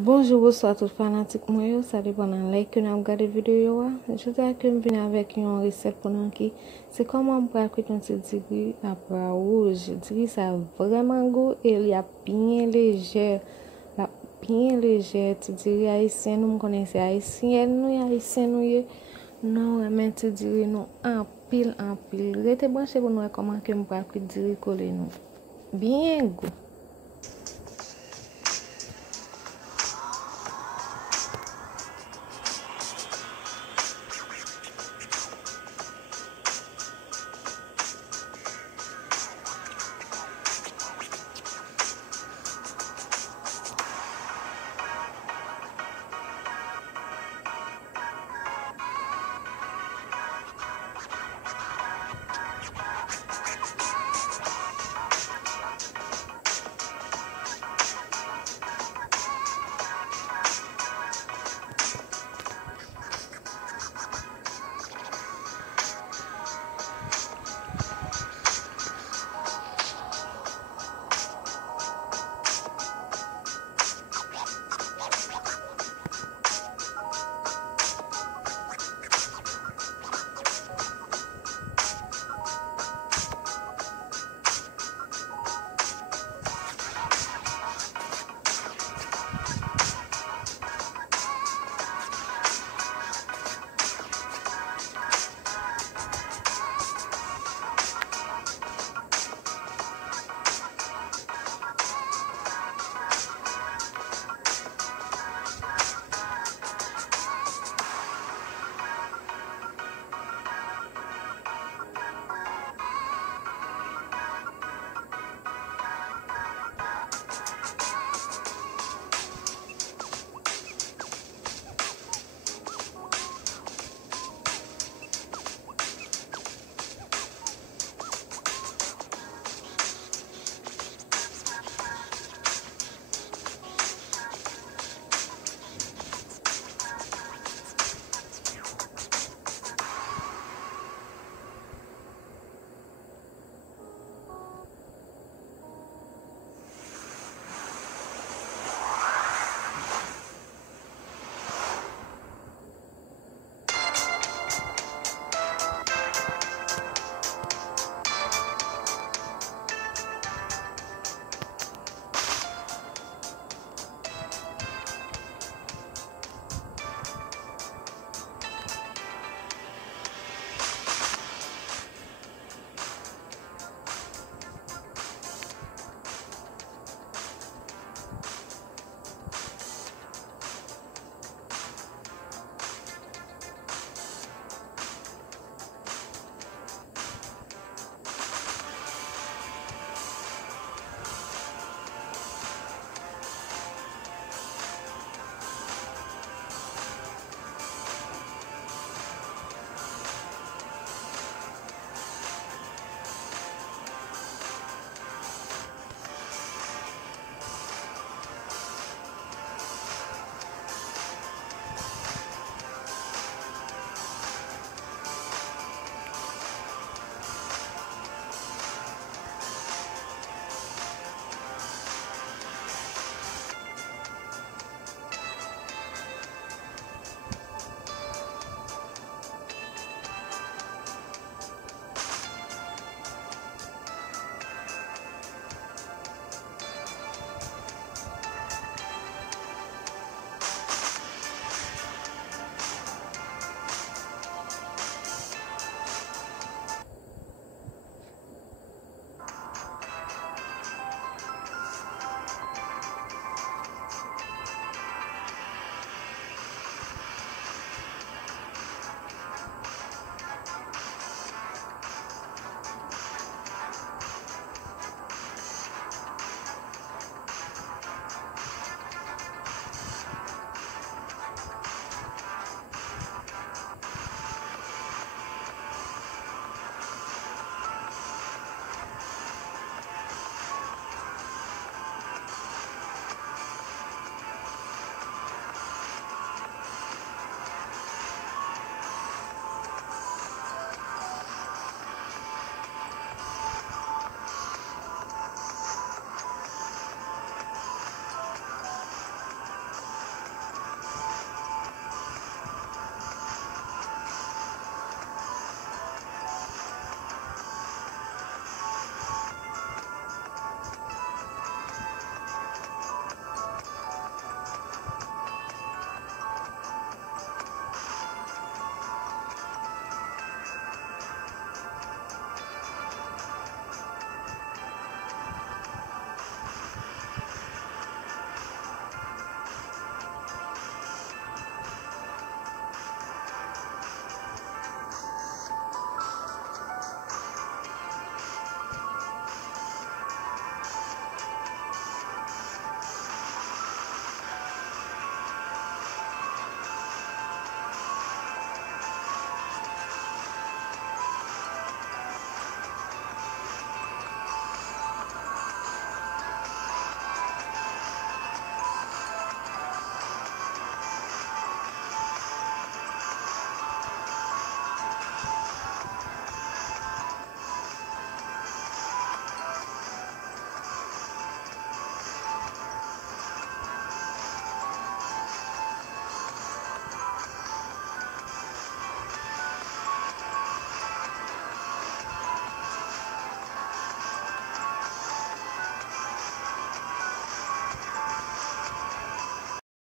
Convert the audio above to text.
Bonjour, bonsoir tout fanatique moi, ça dépend de like que nous regardé vidéo. Je dis que je viens avec une recette pour nous qui c'est comment on peut cuire un petit riz à bras rouge. Riz ça a vraiment goût et il y a bien léger. Bien léger, tu dirais haïtien, nous connaissons haïtien, nous haïtien nous non, mais tu dirais nous en pile. Restez branché pour nous comment que on peut cuire du riz collé nous. Bien goût.